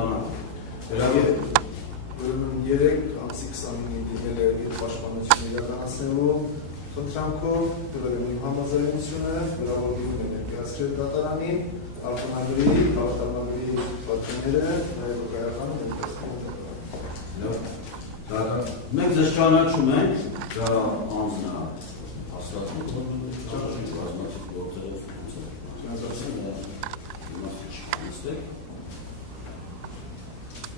բանա։ Ուրեմն 3 ամսի 29-ին դիմել է իր պաշտպանությունը իրականացնելու խնդրանքով, տվել է իմ համաձայնությունը, հրավիրում է ներկայացրել դատարանին, արտոնագրի, հավատարմագրի պատճենները, նաև վկայականը ներկայացնում դատարան։ Մենք ձեզ ճանաչում ենք, դա անձնա հաստատում, ճանաչում բազմաթիվ գործերով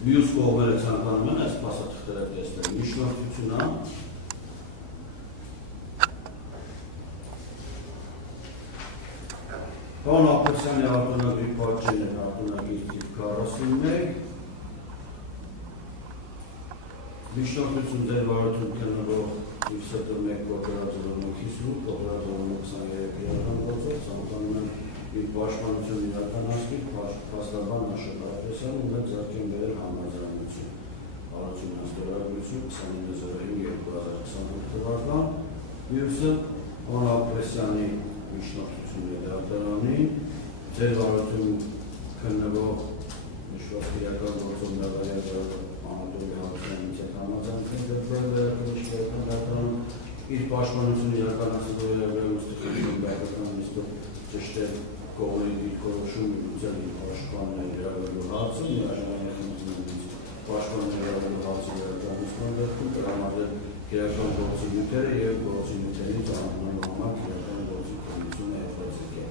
Մյուս կողմերը ցանկանում են այս փաստաթղթերը տեսնել միջնորդությունն Պարոն Ապոսյանի արտոնագրի պատճեններ արտոնագրի թիվ 41 Միջնորդություն ձեր վարություն քննվող թիվ 1 կողմերաձևում 50 կողմերաձևում 23 իրականացող ցանկանում են իր պաշտպանություն իրականացնի փաստաբան Աշոտ Ապոսյանը ունեց ձեռքին բերել համաձայնություն Հարություն հաստորագրություն 29/2020 թվական մյուսը Պարոն Ապոսյանի միջնորդությունների դատարանին ձեր վարություն քննվող նշված իրական գործով նավարյալ Անատոլի Հարությունյանից հետ համաձայնություն դրվել վերակնիշական դատարան իր պաշտպանությունը իրականացնող վերաբերյալ ուսուցիչների բավական նիստով ճշտել կողմերի դիրքորոշում ուզելի պաշտպանների վերաբերյալ հարցը միաժամանակ պաշտպանների վերաբերյալ հարցը վերականգնության դեպքում տրամադրել քրեական գործի նյութերը եւ գործի նյութերից անունով համար քրեական գործի կոմիսիոնը հետաձգել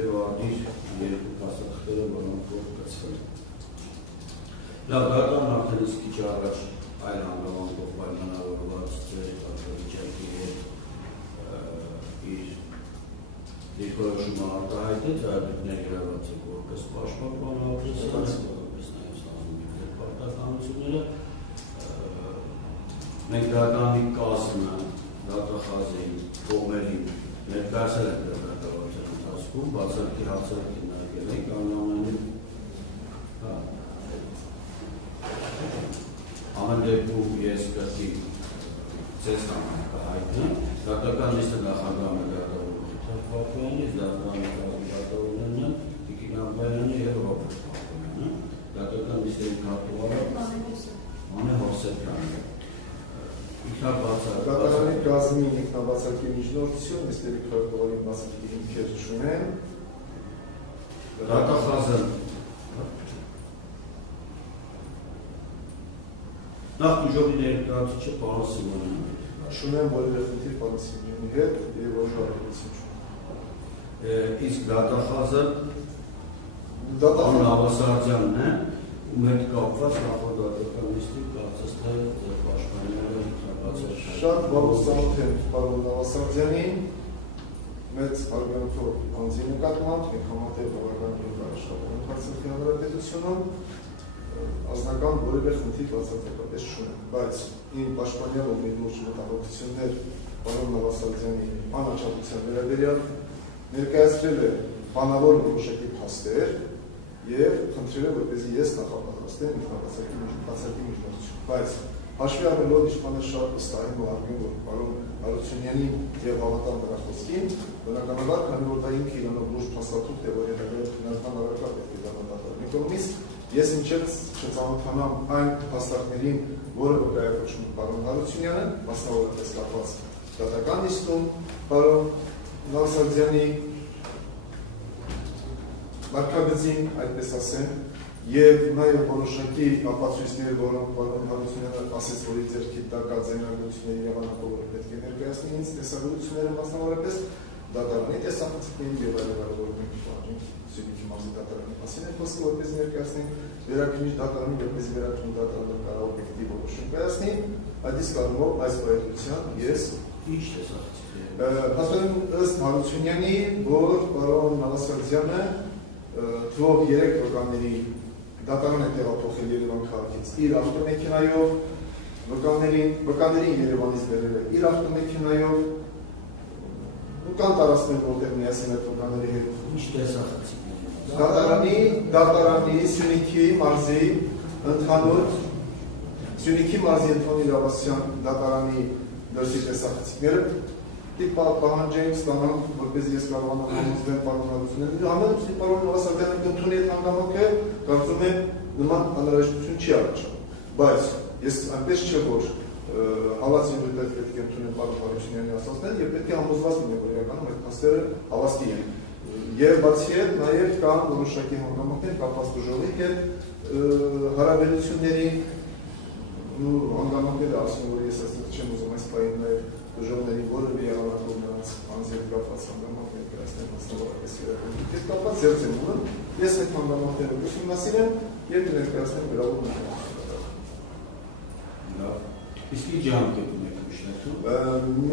եւ արդիր երկու փաստաթղթերը որոնք կցվել Լավ, դատարանն արդեն իսկ քիչ առաջ այլ հանգամանքով պայմանավորված ձեր պատվիրակի հետ իր դիրքորոշումը արտահայտեց, այդուհետև գրաված է որպես պաշտպան Ապոսյանը, որպես նաև ստանալու պարտականությունները մենք դատարանի կազմը դատախազի կողմերին ներկայացել ենք դատավարության ընթացքում, բացառքի հարցերը քննարկել ենք, անամենին ամեն դեպքում ես կրկի ձեզ կհայտնեմ, դատական նիստը նախագահում է դատավորում Պապոյանից, դատարանի դատավորներն են Տիկին Աբրահամյանը եւ Ռոբերտ Պապոյանը, դատական նիստերի քարտուղարը Մանե Հովսեփյանը Դատարանի կազմի ինքնաբացակի միջնորդություն, նիստերի քարտուղարի մասնակցի հիմքեր չունեն Դատախազը Նախ ուժովի ներկայացուցիչը պարոն Սիմոնյանը Շունեն որևէ խնդիր պարոն Սիմոնյանի հետ եւ ոչ առավելություն չունեն Իսկ դատախազը Պարոն Ավասարդյանն է ում հետ կապված նախորդ դատական նիստի կարծես թե ձեր պաշտպանները ինքնաբացել Շատ բավականոտ են պարոն Ավասարդյանին մեծ հարգանքով անձի նկատմամբ մենք համատեղ բավական աշխատանք ընթացել հանրապետությունում Ազնական որևէ խնդիր բացատրապես չունեն, բայց իմ պաշտպանյալ ով իր լուրջ մտահոգություններ պարոն Ավասարդյանի անաչափության վերաբերյալ ներկայացրել է բանավոր որոշակի փաստեր եւ խնդրել է որպեսզի ես նախապատրաստեմ ինքնաբացակի միջնորդություն, բայց հաշվի առնելով իշխանը շատ վստահ ու արվում որ պարոն Հարությունյանի եւ հավատամ դրա խոսքին, բնականաբար քանի որ դա ինքը իրանով լուրջ փաստաթուղթ է որ հետագայում քննարկման առարկա պետք է դառնա դատարանի կողմից Ես ինչպես չծանոթանամ այն փաստարկներին, որը վկայակոչում է պարոն Հարությունյանը, մասնավորապես կապված դատական նիստում, պարոն Ավասարդյանի վարքագծին, այդպես ասեմ, եւ նաեւ որոշակի ապացույցներ, որոնք պարոն Հարությունյանը ասեց, որ իր ձեռքի տակա ձայնագրությունների եղանակով պետք է ներկայացնի ինձ տեսագրությունները մասնավորապես դատարանի տեսախցիկներին եւ այլն որոնք մենք պահանջենք Սյունիքի մարզի դատարանի մասին են խոսքը, որպես ներկայացնենք վերաքննիչ դատարանի, որպես վերաքննիչ դատարանը կարող օբյեկտիվ որոշում կայացնի, այդ իսկ առումով այս բարեյության ես ինչ տեսախցիկներ Հասնում ըստ Հարությունյանի, որ պարոն Ավասարդյանը թվով 3 վկաների դատարան է տեղափոխել Երևան քաղաքից իր ավտոմեքենայով, վկաներին Երևանից բերել է իր ավտոմեքենայով Կան տարածքներ, որտեղ միասին այդ վկաների հետ Ինչ տեսախցիկներ Դատարանի Սյունիքի մարզի ընդհանուր Սյունիքի մարզի ընդհանուր իրավասության դատարանի դրսի տեսախցիկները պահանջենք ստանալ, որպես ես կարողանամ համոզվել պարոն Հարությունյանին, համենայն պարոն Ավասարդյանը կընդունի այդ հանգամանքը, կարծում եմ նման անհրաժեշտություն չի առաջանում, բայց ես այնպես չէ, որ հավաստին դեպք պետք է ընդունեն պարոն Հարությունյանի ասածները եւ պետք է համոզված լինեն, որ իրականում այդ փաստերը հավաստի են։ Եվ բացի այդ նաև կան որոշակի հանգամանքներ կապված դժողի հետ հարաբերությունների հանգամանքները ասում որ ես ասած չեմ ուզում այս պահին նաև դժողների որևէ եղանակով նրանց անձեր կապված հանգամանքներ գրասնեն մասնավորապես իրականություն հետ կապված ձեռք եմ ունում, ես այդ հանգամանքները ուսումնասիրեմ եւ կներկայացնեմ գրավոր Իսկ ի ջանք եք ունեք միշտում։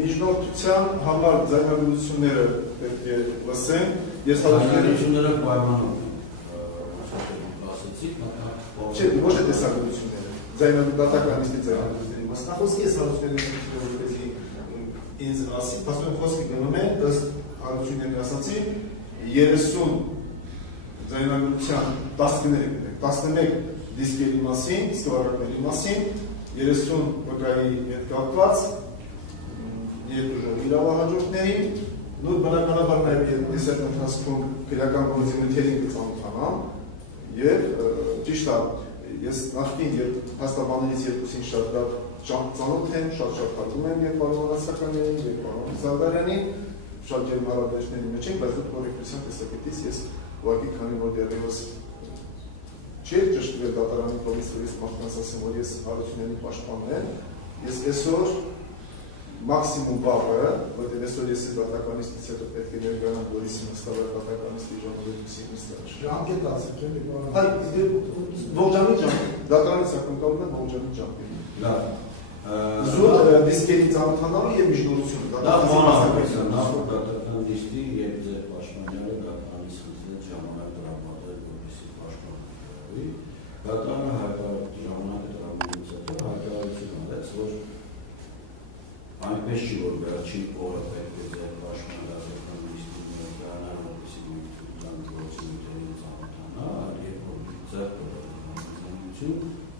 Միջնորդության համար ձայնագրությունները պետք է լսեն։ Ես ձայնագրությունները պայմանով ասեցիք, չէ, ոչ թե տեսագրությունները, ձայնագրությունների ձայնագրությունների մասնախոսքի ես հարցումների որպեսզի ինձ ասի, փաստորեն խոսքը գնում է ըստ հարցումների ասացի 30 ձայնագրության 11 դիսկերի մասին, սկավառակների մասին 30 վկայի հետ կապված երկու իրավահաջորդների նույն բնականաբար նաև ես այդ ընթացքում քրեական գործունեություններին կծանոթանամ եւ ճիշտ է ես նախկին հաստաբաններից երկուսին շատ լավ ծանոթ եմ, շատ հատում եմ եւ պարոն Անասականյանին եւ պարոն Զարդարյանին շատ ջերմ հարաբերությունների մեջ ենք, բայց դուք կոռեկտության տեսակետից ես ուղղակի քանի որ դեռևս չէ ճշտվել դատարանի կողմից մարդկանց ասեմ, որ ես Հարությունյանի պաշտպանն եմ, ես այսօր մաքսիմում վաղը, որտեղ այսօր ես դատականիստից հետո պետք է ներկայանամ Գորիսի նստավար դատականիստի ժամանակի նստավար։ Ժամկետ ասեք, այ ողջանի ժամկետ, դատարանից ակնկալում են ողջանի ժամկետ։ Լավ։ Զուտ դիսկերի ծանոթանալը եւ միջնորդությունը։ Դա բանալից է, նախորդ դատական դիսկի եւ ձեր պաշտպանյալը դատարանից խնդրեց ժամանակ տրամադրել, որպեսզի պաշտպանվի։ Դատարանը հայտարարի ժամանակը տրամադրելուց հետո հայտարարություն արեց, որ այնպես չի, որ վերջին օրը պետք է ձեր պաշտպանյալը դատական դիսկի ներկայանալ, որպեսզի միջնորդության գործունեությունների ծանոթանա, այլ երբ որ ձեր կողմից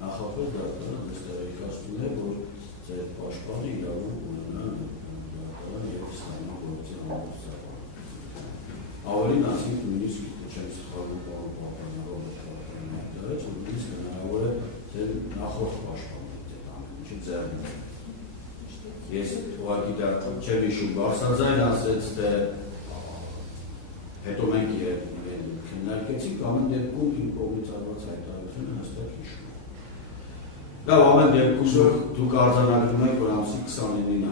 նախապես դատարանը դստերիկացնում է, որ ձեր պաշտպանը իրավունք ունենա դատարան եւ ստանա գործի համարձակում։ Ավելին ասենք նույնիսկ չեմ սխալվում պարոն դրեց, որ նույնիսկ հնարավոր է ձեր նախորդ պաշտպանը դեպ ամեն ինչը ձեռն է։ Ես ուղղակի դա չեմ հիշում, բարձրաձայն ասեց, թե հետո մենք քննարկեցինք ամեն դեպքում իմ կողմից արված հայտարարությունը հստակ հիշում։ Դա ամեն դեպքում դուք արձանագրում եք, որ ամսի 29-ին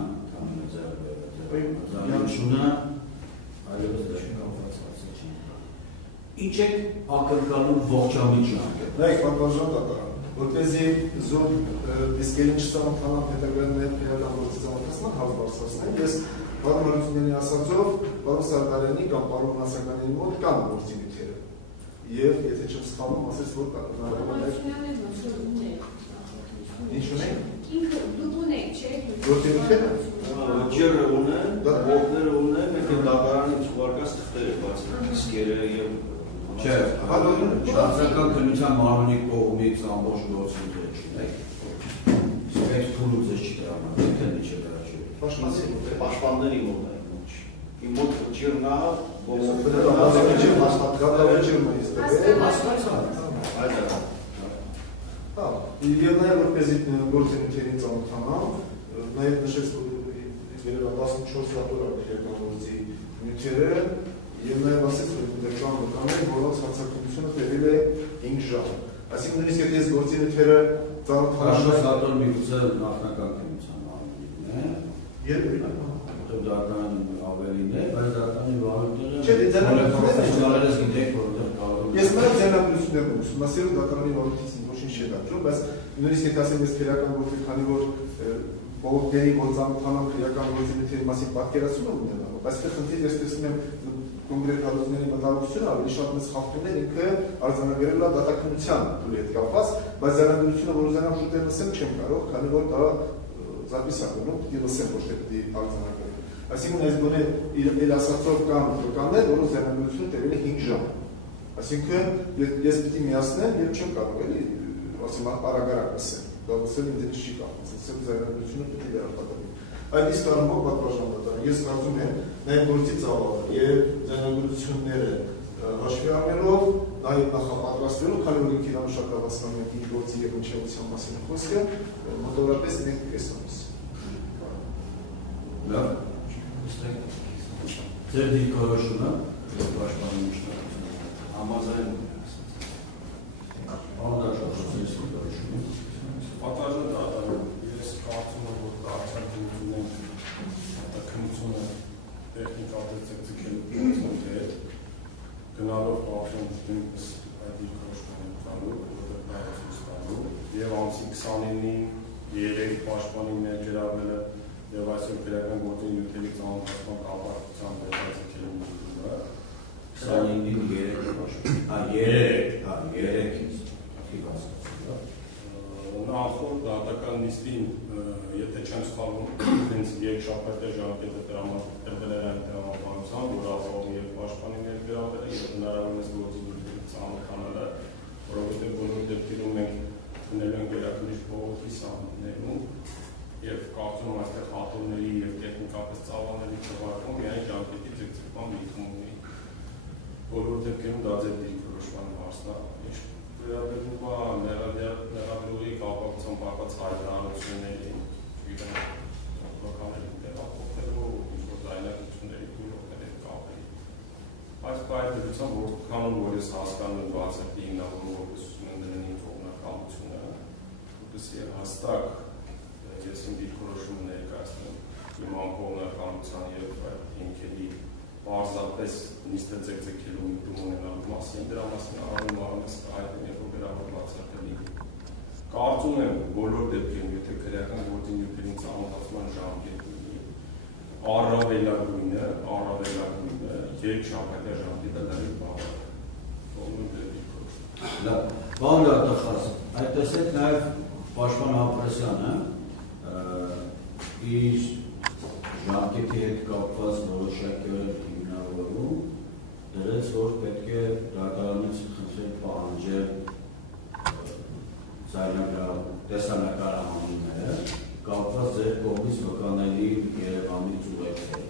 ձեռնությունը այլևս դաշնակապված հարցը չի։ Ինչ եք ակնկալում ողջամիտ ժամկետ։ Նայեք, պատվարժան դատարան, որպեսզի զոն դիսկերին չծանոթանան հետագայում քրեական գործի ծանոթացման հարց բարձրացնեն, ես պարոն Հարությունյանի ասածով պարոն Սարդարյանի կամ պարոն Անասականյանի մոտ կան գործունեությունները։ Եվ եթե չեմ սխալվում, ասես որ Ինչ ունենք։ Ինքը դուք ունեք, չէ՞։ Գործունեությունը։ Ջերը ունեն, ողները ունեն, մենք դատարանից ուղարկած թղթերը բացել, դիսկերը եւ Չէ, շարժական քննության մարմնի կողմից ամբողջ գործընթացը չունեք։ Իսկ այդ փուլը ձեզ չի տրամադրել, թե ինչ է դրա չէ։ Պաշտպանների մոտ է ոչ։ Իմ մոտ ջերնա, Եվ նաև որպեսզի գործունեություններին ծանոթանամ, նաև նշեց, որ 14 հատորակ քրեական գործի նյութերը եւ նաև ասեց, որ դեպքան վկաներ, որոնց հարձակումությունը տևել է 5 ժամ։ Այսինքն նույնիսկ եթե ես գործի նյութերը ծանոթանամ հատոր միգուցե նախնական քննության մարմինն է։ Երբ դատարան ավելին է, բայց դատարանի վարորդները Չէ, պրոֆեսիոնալներս գիտեք, որտեղ կարող են։ Ես նաև ձեռնարկություններ եմ ուսումնասիրում դատարանի վարորդից ոչինչ չի դարձում, բայց նույնիսկ եթե ասեմ ես քրեական գործի, քանի որ բողոքների գործանոթանամ քրեական գործի նյութերի մասին պատկերացում եմ ունենալու, բայց այդ խնդիրը ես տեսնում եմ կոնկրետ հարցերի մտահոգությունը ավելի շատ մեծ խախտումներ ինքը արձանագրել է դատականության հետ կապված, բայց ձեռնարկությունը որ ուզենամ շուտով լսեմ չեմ կարող, քանի որ դա զապիս է գնում, պիտի լսեմ ոչ թե պիտի արձանագրեմ։ Այսինքն այս գոնե իր ասածով կան վկաններ, որոնց ձեռնարկությունը տևել է 5 ժամ։ Այսինքն ես պիտի միացնեմ եւ չեմ կարող էլի ասեմ արագ լսեմ։ Դա լսել ինձ չի կարող, ասեմ ձեռնարկությունը պիտի վերարտադրվի։ Այդ իսկ առումով պատվարժան դատարան ես կարծում եմ նաև գործի ծավալը եւ ձեռնարկությունները հաշվի առնելով նաև նախապատրաստվելու, քանի որ ինքնանշակալվածնամյակի գործի եւ հնչեղության մասին խոսք է, մոտավորապես 1.5 ամիս։ Լավ։ Ձեր դիրքորոշումը պաշտպանի միջնակցությունը Համաձայն Պատաժը դատարան, ես կարծում եմ, որ դարձակությունն ենք հետաքնությունը տեխնիկապես ձգձգելու գործում թե գնալով պարշում նույնպես այդ դիրքորոշում են տալու, որտեղ դարձում ստանու և ամսի 29-ին 3 պաշտպանի ներգրավելը և այսօր գրական գործի նյութերի ծանոթացման կապակցությամբ ձգձգելու միջոցը 29-ին 3 Նախորդ դատական նիստին, եթե չեմ սխալվում, հենց երկշաբթի ժամկետը տրվել էր այն տրամաբանությամբ, որ ապահովում և պաշտպանի ներգրավելը և հնարավորինս գործի նյութերի ծանոթանալը, որովհետև բոլոր դեպքերում մենք գնելու ենք վերաքննիչ բողոքի սահմաններում և կարծում եմ այստեղ հատորների և տեխնիկապես ծավալների թվարկում միայն ժամկետի ձգձգման միտում ունի։ Բոլոր դեպքերում դա ձեր դիրքորոշման հարցն է։ Վերաբերվում է մեղադրողի կապակցությամբ հակված հայտարարություններին, ողջունների տեղափոխելու, ինչ-որ ձայնագրությունների դուրսների կապերի։ Այս պայմանությամբ որքանով որ ես հասկանում եմ բացակի հիմնավորում որպես ուզում են դրան ինֆորմացիոնությունը, որպես եւ հստակ ես իմ դիրքորոշումը ներկայացնում իմ անկողմնականության եւ այդ հիմքերի պարզապես նիստը ձգձգելու միտում ունենալու մասին, դրա մասին առավել մարմնս հայտնում երբ որ վերավորված է։ Կարծում եմ բոլոր դեպքերում, եթե քրեական գործի նյութերին ծանոթացման ժամկետը առավելագույնը 3 շաբաթյա ժամկետը լրիվ բավարար։ Լավ, բան դատախազ, այդ տեսեք նաև պաշտպան Ապրեսյանը իր ժամկետի հետ կապված որոշակի հիմնավորում դրեց, որ պետք է դատարանից խնդրել պահանջել տեսանկարահանումները կապված ձեր կողմից վկանելի Երևանից ուղեկցել։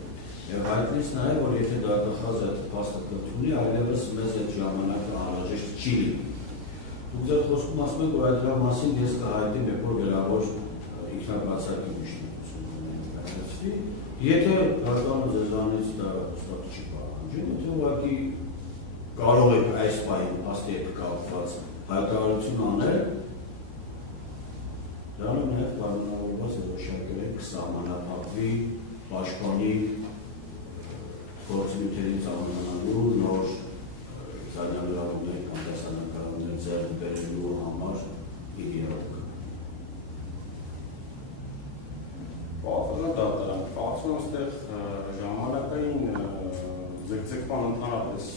Եվ հայտնից նաև, որ եթե դատախազը փաստը կընդունի, այլևս մեզ այդ ժամանակը անհրաժեշտ չի լինի։ Դուք ձեր խոսքում ասում եք, որ դրա մասին ես կհայտնեմ, երբ որ գրավոր ինքնաբացակի միջնորդություն կայացվի, եթե դատարանը ձեզանից դա հստակ չի պահանջում, եթե ուղղակի կարող եք այս պահին փաստի հետ կապված հայտարարություն անել, դրանով նաև կանոնավորված է որոշակի կսահմանափակվի պաշտպանի գործունեությունների ծանոթանալու նոր ձայնագրավորումների կամ տեսանկարներ ձեռք բերելու համար իր իրավունքը։ Պատվազան դատարան, կարծում եմ այստեղ ժամանակային ձգձգման ընդհանրապես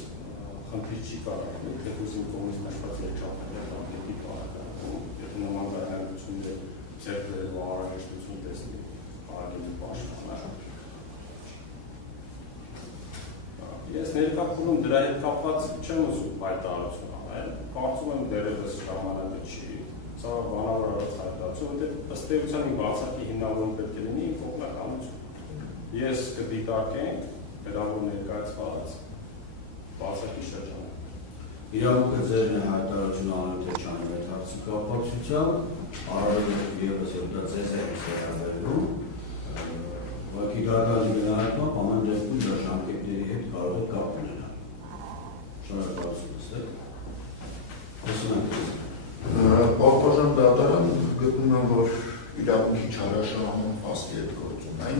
խնդիր չի կարող, թե ուզիմ կողմից մշտած երկշաբթի ժամկետի պարագայում, եթե նման ձայնագրություններ ձեռք բերելու անհրաժեշտություն տեսնի կարելի պաշտպանը։ Ես ներկայացնում դրա հետ կապված չեմ ուզում հայտարարություն անել, կարծում եմ դեռևս ժամանակը չի, սա բանավորված հայտարարություն, որտեղ ըստ էության իմ բացակի հիմնավորում պետք է լինի ինֆորմացիոնություն։ Ես կդիտարկենք գրավոր ներկայացված բացակի շրջանը։ Իրավունքը ձերն է հայտարարություն անել թե չանել այդ հարցի կապակցությամբ, առավել ևս եւ դա ձեզ է վերաբերում, ուղղակի դատարանի գնահատմամբ ամեն դեպքում դա ժամկետների հետ կարող է կապ ունենալ։ Շնորհակալություն ըստ Պատվազան դատարան գտնում եմ, որ իրավունքի չարաշահում փաստի հետ գործ ունեն,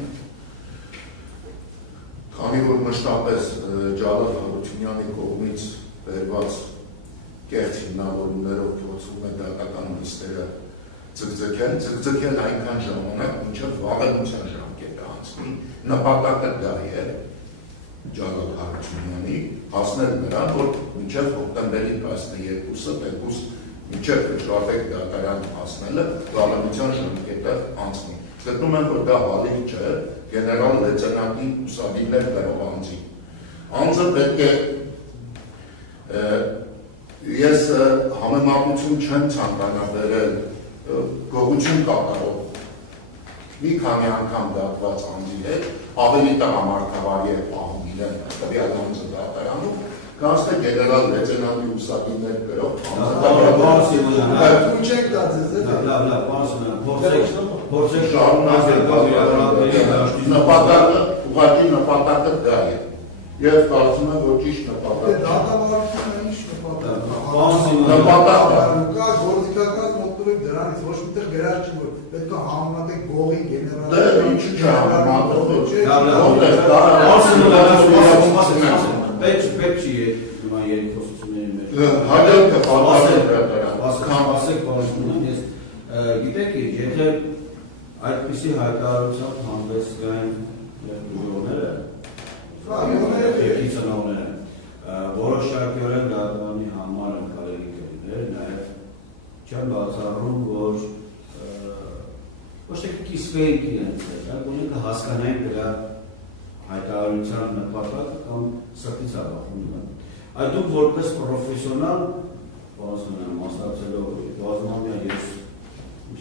քանի որ մշտապես Ջալալ Հարությունյանի կողմից բերված կեղծ հիմնավորումներով փորձում է դատական նիստերը ձգձգել այնքան ժամանակ, մինչև վաղեմության ժամկետը անցնի, նպատակը դա է Ջալալ Հարությունյանի հասնել նրան, որ մինչև հոկտեմբերի 12-ը պետք մինչև Շարվեք դատարան հասնելը վաղեմության ժամկետը անցնի։ Գտնում եմ, որ դա հալիք չէ գեներալ լեյտենանտի ուսանիլներ գրող անձի։ Անձը պետք է ես համեմատություն չեմ ցանկանա բերել գողություն կատարող մի քանի անգամ դատված անձի հետ ավելի տղամարդավարի է պահում իրեն տվյալ անձը դատարանում, կանցնե գեներալ լեյտենանտի ուսակիներ գրող Պարոն Սիմոնյան, Ու չեք դա ձեզ է։ լավ, պարոն Սիմոնյան, փորձեք շարունակել կազմակերպների դաշտի նպատակը, ուղղակի նպատակը դա է։ Եվ կարծում եմ, որ ճիշտ նպատակը։ Դատավարությունը ինչ Պարոն Սիմոնյան, նպատակը կա գործիքական մոտորեք դրանից ոչ միտեղ գրած չի որ պետք է համեմատեք գողի գեներալ։ Դե ինչու՞ չհամեմատող պետք չի նման երկխոսությունների մեջ։ Հաջորդը պատասխանը Ասեք պարոն Սիմոնյան, ես գիտեք, եթե այդպիսի հայտարարությամբ հանդես գային ուժողները, երկի ծնողները, որոշակիորեն դատարանի համար ընկալելի կլիներ, նաև չեմ բացառում, որ ոչ թե կիսվեին իրենց հետ, ունենք հասկանային դրա հայտարարության նպատակը կամ սրտից հավախում են։ Այդ դուք որպես պրոֆեսիոնալ, պարոն Սիմոնյան, մասնակցելով բազմամյա ես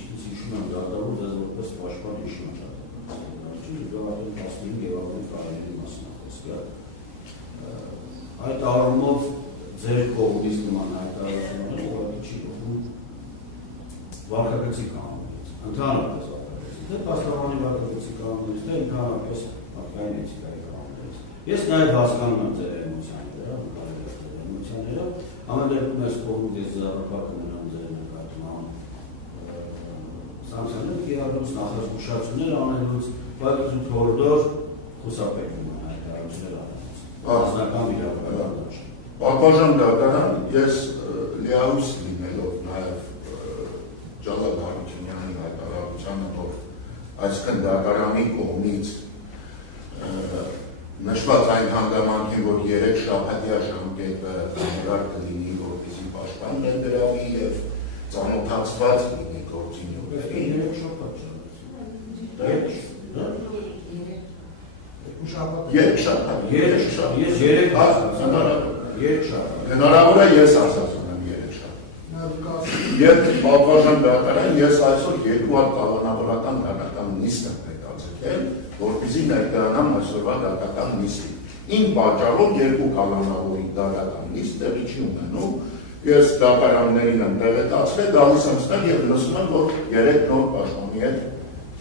հիշում եմ դատավոր ձեզ որպես պաշտպան հիշում եմ դատավոր 15 եւ ավելի տարիների մասնակցել։ Այդ առումով ձեր կողմից նման հայտարարությունները ուղղակի չի գնում վարկագծի կանոնից, ընդհանրապես վարկագծի, թե պաստառանի վարկագծի կանոնից, թե ընդհանրապես մարդկային էթիկայի կանոնից։ Ես նաև հասկանում եմ ձեր էմոցիաները, ամեն դեպքում ես կողմից ես զառիվակ ունենամ ձեր նկատմամբ սանկցիաներ կիրառելուց, նախազգուշացումներ անելուց, բայց թորդոր խուսափելու են հայտարարություններ անելուց։ Անձնական իրավիճակը։ Պատվաժան դատարան, ես լիահույս լինելով նաև Ջալալ Հարությունյանի հայտարարությանը, որ այսինքն դատարանի կողմից նշված այն հանգամանքին, որ 3 շաբաթյա ժամկետը հնարավոր կլինի, որպեսզի պաշտպան ներդրավի եւ ծանոթացված լինի գործիքների։ 3 շաբաթ Հնարավոր է ես ասացում եմ 3 շաբաթ։ Եվ պատվաժան դատարան ես այսօր 2 հատ կանոնավորական դատական նիստ եմ հետաձգել, որպեսզի ներկայանամ այսօրվա դատական նիստին։ Ինչ պատճառով 2 կանոնավորի դատական նիստ տեղի չի ունենում, ես դատարաններին եմ տեղեկացրել, գալիս եմ ստեղ եւ լսում եմ, որ 3 նոր պաշտպանի հետ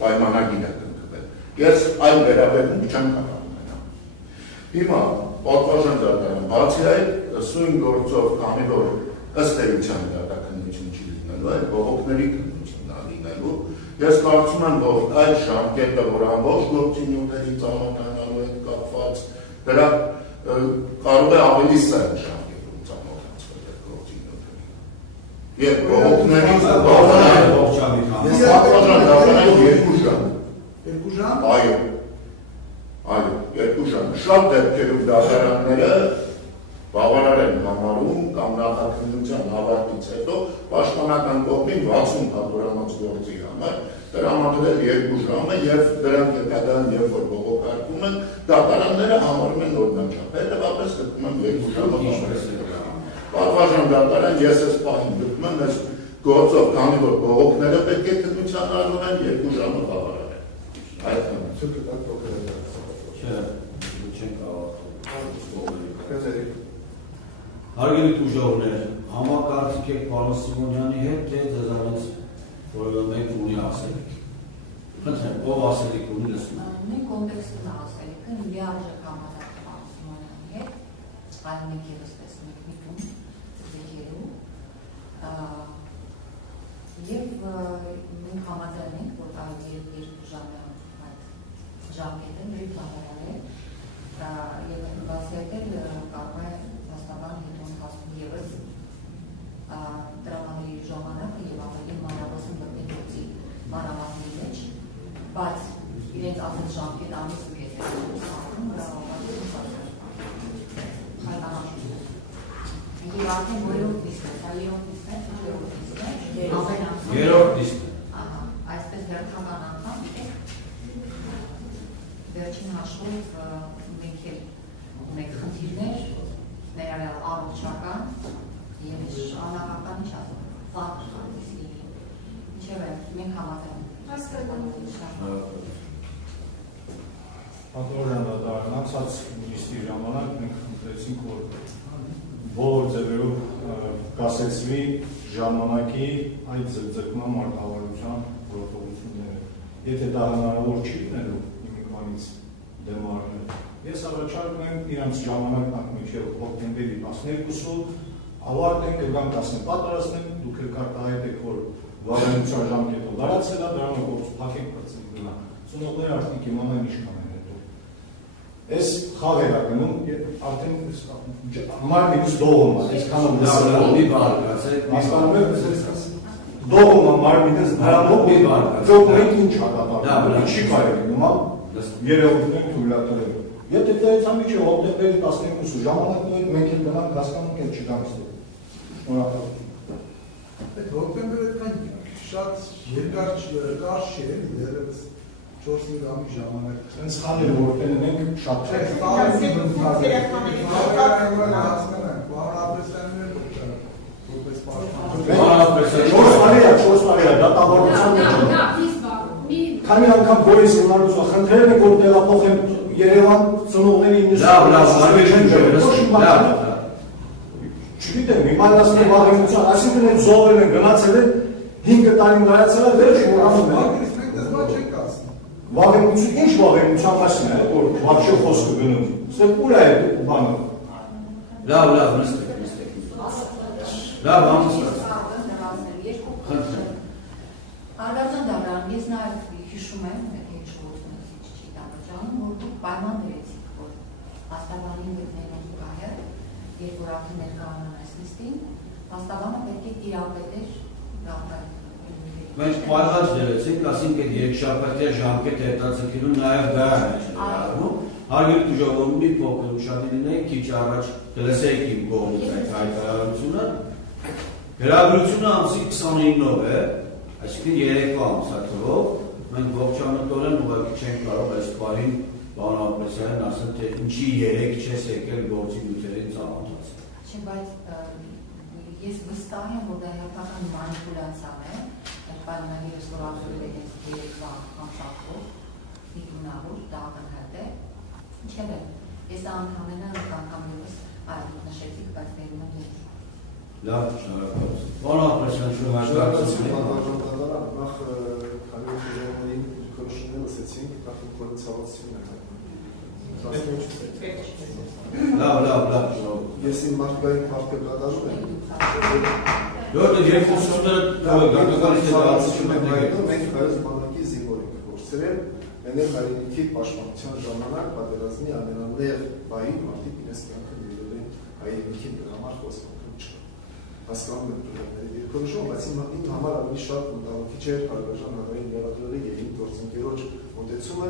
պայմանագիր է կնքվել։ Ես այլ վերաբերմունք չեմ կարող ունենալ։ Հիմա պատվաժան դատարան, բացի այդ, սույն գործով, քանի որ ըստ էության դատաքննություն չի լինելու, այլ բողոքների քննությունն է լինելու, ես կարծում եմ, որ այդ ժամկետը, որ ամբողջ գործունեությունների ծանոթանալու հետ կապված, դրա կարող է ավելի սերտ ժամկետում ծանոթացվել այդ գործունեությունների։ Եվ բողոքներից պատվաժան դատարան 2 ժամ։ 2 ժամ։ Այո, 2 ժամ։ Շատ դեպքերում դատարանները բավարար են համարում կամ նախաքննության ավարտից հետո պաշտպանական կողմին 60 հատորանոց գործի համար տրամադրել 2 ժամը եւ դրանք հետագայում երբ որ բողոքարկում են դատարանները համարում են օրինաչափ հետեւաբար գտնում են 2 ժամը պատվաժան դատարան ես ես պահին գտնում եմ այս գործով քանի որ բողոքները պետք է քննության առնվեն 2 ժամը բավարար է այդ Հարգելի ուժողներ, համակարգիք եք պարոն Սիմոնյանի հետ, թե ձեզանից որևէ մեկ ունի ասելիք։ Խնդրեմ, ով ասելիք ունի լսում։ Մենք կոնտեքստն ասելիքը լիարժեք համաձայն պարոն Սիմոնյանի հետ, այլ մենք ևս տեսնում ենք միտում ձգերու, եւ մենք համաձայն ենք, որ այլ 2 ժամը այդ ժամկետը մենք բավարար է, եւ բացի այդ կարող է հաստատան հետո հասնում ևս դրամատուրգի ժամանակը եւ ավելի մանրամասն բնի մանրամասնի մեջ, բայց իրենց ասած ժամկետ ամիս ու կես է արդեն որևէ դիսկ է, երրորդ դիսկ է։ Այսպես հերթական անգամ վերջին հաշվով մենք էլ ունենք խնդիրներ, ներառյալ առողջական եւ անհատական ինչ ասում, վատ խնդիրներ։ Ինչեւ մենք համաձայն Պատվաժան դատարան անցած նիստի ժամանակ մենք խնդրեցինք, որ բոլոր ձևերով կասեցվի ժամանակի այդ ձգձգման մարտավարության գործողությունները։ Եթե դա հնարավոր չի լինելու իմիգրանից դեմ առնել, ես առաջարկում եմ իրանց ժամանակն մինչև հոկտեմբերի 12-ում ավարտենք կգանք ասենք պատրաստենք, դուք էլ կարտահայտեք, որ վավերության ժամկետը լարացել է, դրանով գործ փակենք բացենք գնա։ Ծնողները արդեն իմանան ինչքան են հետո։ Այս խաղեր է գնում, արդեն մարմինից դողում է, այսքան մի բան ասեք, հասկանում եք, դողում է մարմինից նրանով մի բան, որ մենք ինչ հակատարում, չի կարելի նման երևույթներ թույլատրել։ Եթե դերեցան միջև հոկտեմբերի 12-ը ժամանակն է, մենք էլ գնանք հասկանանք էլ չգանք ստեղ։ Շնորհակալ։ Այդ հոկտեմբերը այդքան շատ երկար չի, դեռևս 4-5 ամի ժամանակ։ Հենց խաներ որ ունենք շատ չէ, քանի անգամ Բորիս Ղարուսը խնդրել է որ տեղափոխեն Երևան ծնողների չգիտեմ, իմաստն վաղեմության, այսինքն այդ զոհեր են գնացել են 5 տարին լայացել է վերջ մոռանում են։ Վաղեմություն, ինչ վաղեմության մասին է, որ вообще խոսքը գնում։ Ստեղ ուր է այդ բանը։ Լավ, նստեք։ Լավ, ամուսնա։ Արգարժան Դավրան, ես նաև հիշում եմ, եթե ինչ գործունեից չի դավաճանում, որ դուք պայման դրեցիք, որ հաստավանին գտնելով կայը, երբ որ արդեն ներկայանան այս լիստին, հաստավանը պետք է տիրապետեր դավրան։ Մենք պայման դրեցինք, ասինք այդ երկշաբաթյա ժամկետը հետաձգելու նաև դա է ներառում։ Հարգելի ուժավորում մի փոքր ուշադիր լինենք, քիչ առաջ լսեք իմ կողմից այդ հայտարարությունը։ Գրագրությունը ամսի 29-ով է, այսինքն երեկվա ամսաթվով, մենք ողջամտորեն ուղղակի չենք կարող այս պահին պարոն Ապրեսյանին ասել, թե ինչի երեք չես եկել գործի նյութերին ծանոթացել։ Չէ, բայց ես վստահ եմ, որ դա հերթական մանիպուլյացիա է, այդ պայմանագիրը որ ակտուալ է հենց երեկվա ամսաթվով, իգունավոր, դա ակնհայտ է, ինչև է, ես ամենը անգամ ևս այլ նշեցիք, բայց վերում եմ դեր։ Լավ, շնորհակալություն։ Պարոն Ապրեսյան, շնորհակալություն։ Նախ քանի ուժերներին քրոշները լսեցինք, կախին քորը ցավացին է։ Լավ, ես իմ մարդկային մարդը կատարում եմ։ Որտեղ երկուսները գաղտնիքից դարձում են հայտնում, մենք հայոց բանակի զինվոր ենք փորձել, մենակ հայրենիքի պաշտպանության ժամանակ պատերազմի ամենանեղ բային մարդիկ իրենց կյանքը ներել են հայրենիքի դրա համար խոսքը չկա։ Հասկանում եմ դուրս երկրորդ, բայց իմ համար ավելի շատ մտահոգիչ չէ հարգարժան հանրային լրատվողի եւ իմ գործընկերոջ մոտեցումը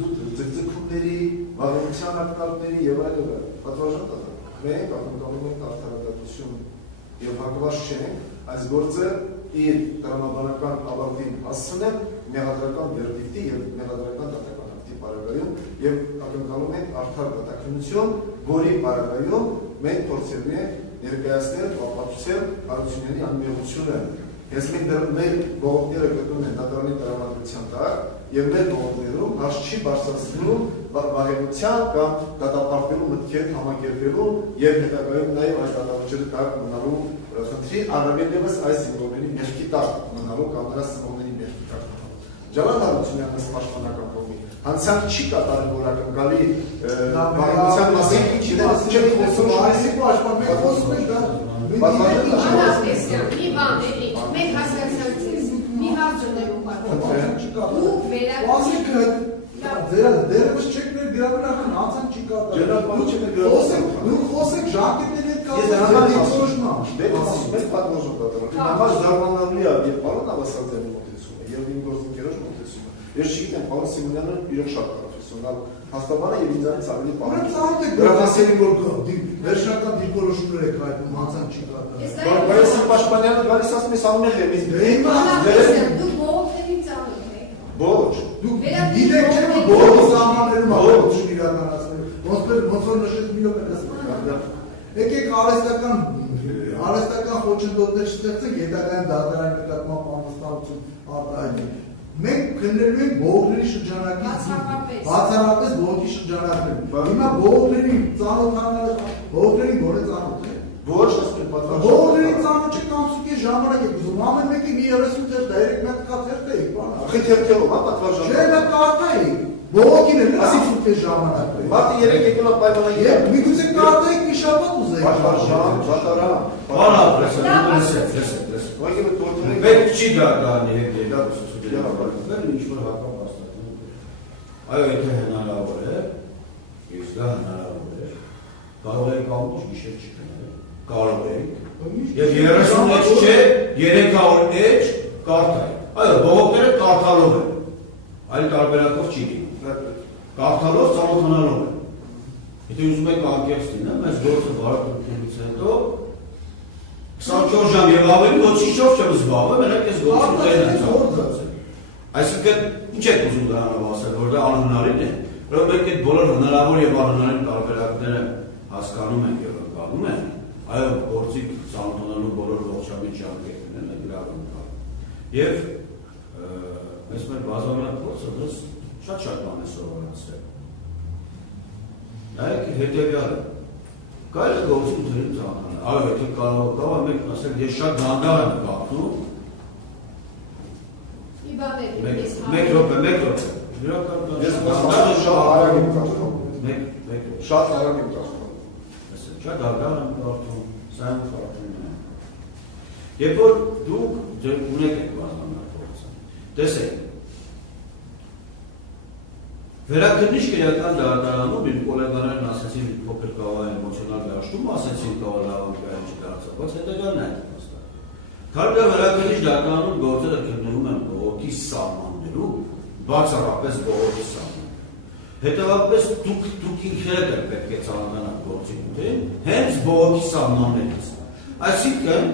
ձգձգումների, վաղեմության ակնարկների եւ այլն պատվաժան տալը։ Մենք ակնկալում ենք արդարադատություն եւ հակված չենք այս գործը իր տրամաբանական ավարտին հասցնել մեղադրական վերդիկտի եւ մեղադրական դատական ակտի պարագայում եւ ակնկալում ենք արդար դատականություն, որի պարագայում մենք փորձելու ենք ներկայացնել, ապացուցել Հարությունյանի անմեղությունը։ Ես մեր բողոքները գտնում են դատարանի տրամադրության տակ եւ մեր բողոքներում հաշ չի բարձրացնում վաղեմության կամ դատապարտելու մտքեր համակերպելու եւ հետագայում նաեւ այս դատավճիռի տակ մնալու խնդրի առավել ևս այս զինվորների մեղքի տակ մնալու կամ նրանց ծնողների մեղքի տակ մնալու։ Ջալալ Հարությունյանն ըստ պաշտպանական կողմի հանցանք չի կատարել որ ակնկալի վաղեմության մասին ինչի չեք խոսում այսի պաշտպան մենք խոսում ենք դա Անասպեսյան, մի բան էլի, մենք հասկացանք ձեզ, մի հարց ունեմ դուք դերևս չեք ներգրավական անցան չի կատարել։ Դուք խոսեք ժամկետների հետ կապված։ Համար զարմանալի է եւ պարոն Ավասարյանի մոտեցումը եւ իմ գործընկերոջ մոտեցումը։ Ես չգիտեմ, պարոն Սիմոնյանը իրոք շատ պրոֆեսիոնալ հաստատաբար է եւ ինձանից ավելի պարոն։ Դրանասելի որ վերջնական դիրքորոշումներ եք հայտնում անցան չի կատարել։ Բայց Պաշտպանյանը գալիս ասում է սամեղ է ինձ։ դուք բողոքների ծանոթ եք։ Ոչ։ Դուք գիտեք չէ՞ որ բոլոր սահմաններում առողջություն իրականացնել։ Ոնց որ նշեց մի օր եկեք արհեստական խոչընդոտներ ստեղծենք հետագայում դատարանի նկատմամբ անվստահություն արտահայտենք։ Մենք քննելու ենք բողոքների շրջանակից բացառապես բողոքի շրջանակներում։ Հիմա բողոքների ծանոթանալը ժամանակ եք ուզում, ամեն մեկի մի 30 թերթ, 3 մետքա թերթ էիք, բան։ Ախի թերթերով, հա, պատվարժան։ Չէ, դա կարդայիք։ Բողոքին էլ 30 ժամանակ։ Մարտի 3 եկել պայմանագիր։ Եվ միգուցե կարդայիք մի շաբաթ ուզեիք։ Պատվարժան, վատարան։ Բանա, լսեք։ Ուղղակի մենք գործունեինք։ Պետք չի դա կանի հետ ելա ուսուցիչները ինչ-որ հակապ հաստատում։ Այո, եթե հնարավոր է, ես դա հնարավոր է, կարող եք ամբողջ գիշեր չքնել, կարող եք, և 30 էջ չէ, 300 էջ կարդայ։ Այո, բողոքները կարդալով են, այլ տարբերակով չի լինում, կարդալով ծանոթանալով են։ Եթե ուզում եք անկեղծ լինեմ, այս գործը բարդ հետո 24 ժամ եւ ավելի ոչինչով չեմ զբաղվում, մենակ այս գործը ուղղել եմ ծառայել։ Այսինքն, ինչ եք ուզում դրանով ասել, որ դա անհնարին է, որովհետեւ մենք այդ բոլոր հնարավոր եւ անհնարին տարբերակները հասկանում ենք եւ ընկալում ենք, այո, գործի ծանոթանալու բոլոր ողջամիտ ժամկետներն են գրավում կա։ Եվ այս մեր բազալյան փորձը դες շատ բան է սովորացրել։ Նայեք հետեւյալը Կարելի է գործի ուտերին ծանոթանալ, այո, եթե կարող մենք ասել, ես շատ դանդաղ եմ գաղթում, մեկ րոպե, Ես շատ արագ եմ գաղթում, շատ արագ եմ գաղթում, շատ դանդաղ եմ գաղթում, սա եմ գաղթում եմ, երբ որ դուք ունեք եք բազմանալ փորձը, տեսեք, Վերաքննիչ քրեական դատարանում իմ գոլեգաներն ասեցին փոքր կավա էմոցիոնալ դաշտում, ասեցին կավա լավ կային չդարձավ, բայց հետևյալն է հաստատ։ Քանի որ վերաքննիչ դատարանում գործերը քննվում են բողոքի սահմաններում, բացառապես բողոքի սահման։ Հետևաբար դուք ինքներդ եք պետք է ծանոթանաք գործի ուտին, հենց բողոքի սահմաններից։ Այսինքն,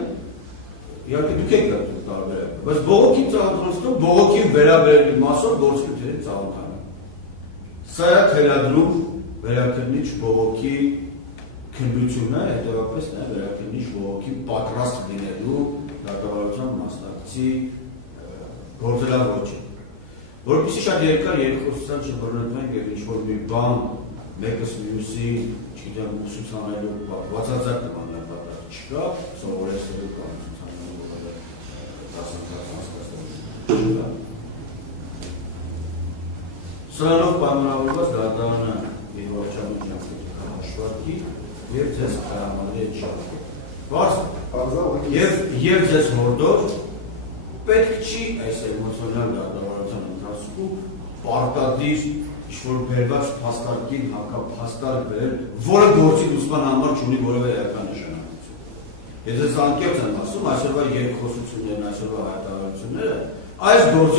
իհարկե դուք եք դարձել տարբերակ, բայց բողոքի ծանոթանալու բողոքի վերաբերելի մասով գործի ուտին ծանոթանալ։ Սա է թելադրում վերաքննիչ բողոքի քննությունը, հետևապես նա վերաքննիչ բողոքի պատրաստ լինելու դատավարության մասնակցի գործելավոճը։ Որպեսզի շատ երկար երկխոսության չբռնվենք եւ ինչ-որ մի բան մեկս մյուսի, չգիտեմ, ուսուցանելու բացարձակ նման նպատակ չկա, սովորեցնելու կամ ուսուցանելու որևէ դասընթաց անցկացնելու։ Սրանով պայմանավորված դատարանը իր ողջամիտ ժամկետը հաշվարկի եւ ձեզ հրամանրի այդ ժամկետը։ Բարձ եւ ձեզ հորդոր պետք չի այս էմոցիոնալ դատավարության ընթացքում պարտադիր ինչ-որ բերված փաստարկին հակափաստարկ բերել, որը գործի լուծման համար չունի որևէ էական նշանակություն։ Եթե անկեղծ եմ ասում, այսօրվա երկխոսություններն, այսօրվա հայտարարությունները այս գործի